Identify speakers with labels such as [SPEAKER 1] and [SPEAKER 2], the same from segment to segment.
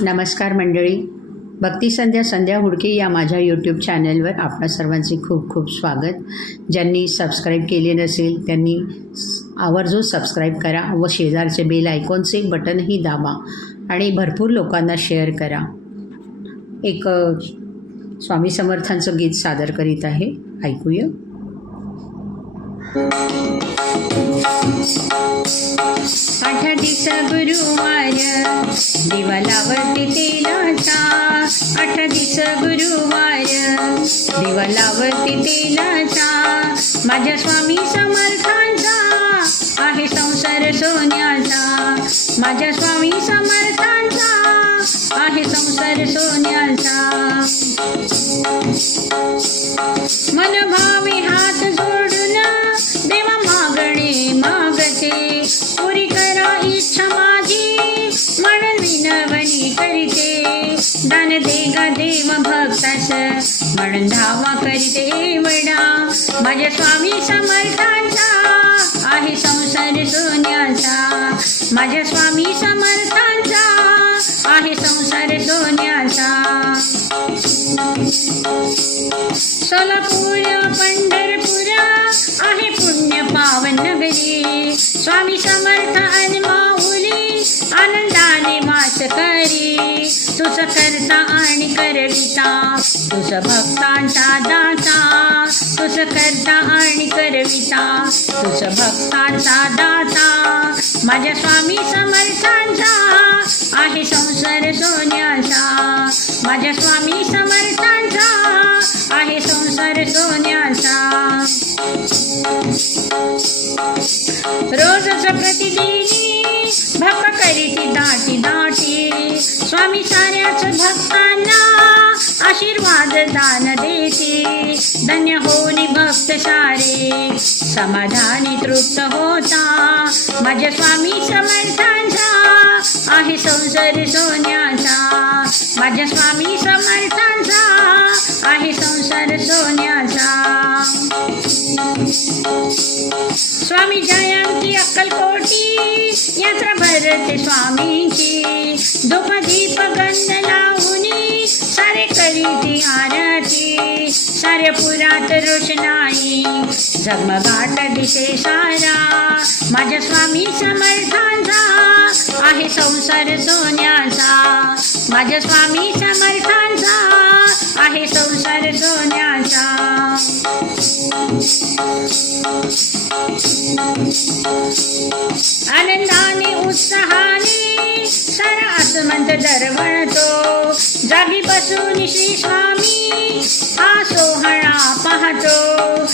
[SPEAKER 1] नमस्कार मंडळी. भक्ती संध्या संध्या हुडके या माझ्या यूट्यूब चॅनलवर आपणा सर्वांचे खूप खूप स्वागत. ज्यांनी सबस्क्राईब केले नसेल त्यांनी आवर्जून सबस्क्राईब करा व शेजारचे बेल आयकॉनचे बटनही दाबा आणि भरपूर लोकांना शेअर करा. एक स्वामी समर्थांचं गीत सादर करीत आहे. ऐकूया. आठ दिस गुरुवार दिवा लावते तेलाचा आठ दिस गुरुवार दिवा लावते तेलाचा माझ्या स्वामी समर्थांचा आहे संसार सोन्याचा. माझ्या स्वामी समर्थांचा आहे संसार सोन्याचा. मन भावे हात जोड. दे गा देव भक्तास म्हणून धावा करीते वडा माझ्या स्वामी समर्थांचा आहे संसार सोन्याचा. माझ्या स्वामी समर्थांचा आहे संसार सोन्याचा. सोलापूर पंढरपूर आहे पुण्य पावन नगरी. स्वामी समर्थ आणि माऊली आनंदाने वास करी. तुझ करता आणि करविता. तुझ भक्तांचा दाता. तुझ करता आणि करविता. तुझ भक्तांचा दाता. माझ्या स्वामी समर्थांचा आहे संसार सोन्याचा स्वामी साऱ्याच भक्तांना आशीर्वाद दान देते. धन्य होनी भक्त सारे. समाधानी तृप्त होता. माझ्या स्वामी समर्थांचा आहे संसार सोन्याचा. माझ्या स्वामी समर्थांचा आहे संसार सोन्याचा. स्वामी जयंती अक्कलकोटी यात्रा भरते स्वामींची. धूपदीप गंध लावूनी सारे करीती आरती. सारे पुरात रोषणाई झगमगाट दिसे सारा. माझ्या स्वामी समर्थांचा आहे संसार सोन्याचा. माझ्या स्वामी समर्थांचा आहे संसार सोन्याचा. आनंदाने उत्साहाने सारा आसमंत दरवळतो. जागी बसून श्री स्वामी हा सोहळा पाहतो.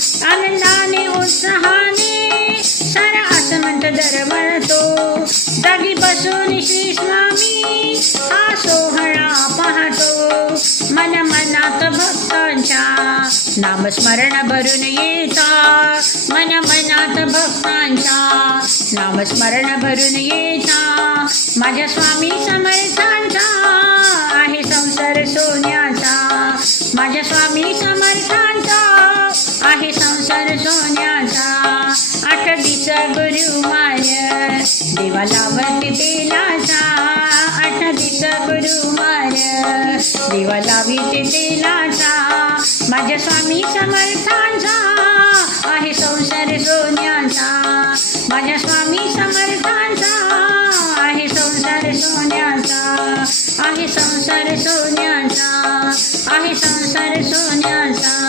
[SPEAKER 1] नामस्मरण भरून येता मन मनात भक्तांचा. नामस्मरण भरून येता माझ्या स्वामी समर्थांचा आहे संसार सोन्याचा. माझ्या स्वामी समर्थांचा आहे संसार सोन्याचा. आठ गुरु गुरुवार देवाला लावते तेलाचा. सुमार देवा लाविते तेलाचा माझ्या स्वामी समर्थांचा आहे संसार सोन्याचा. माझ्या स्वामी समर्थांचा आहे संसार सोन्याचा. आहे संसार सोन्याचा. आहे संसार सोन्याचा.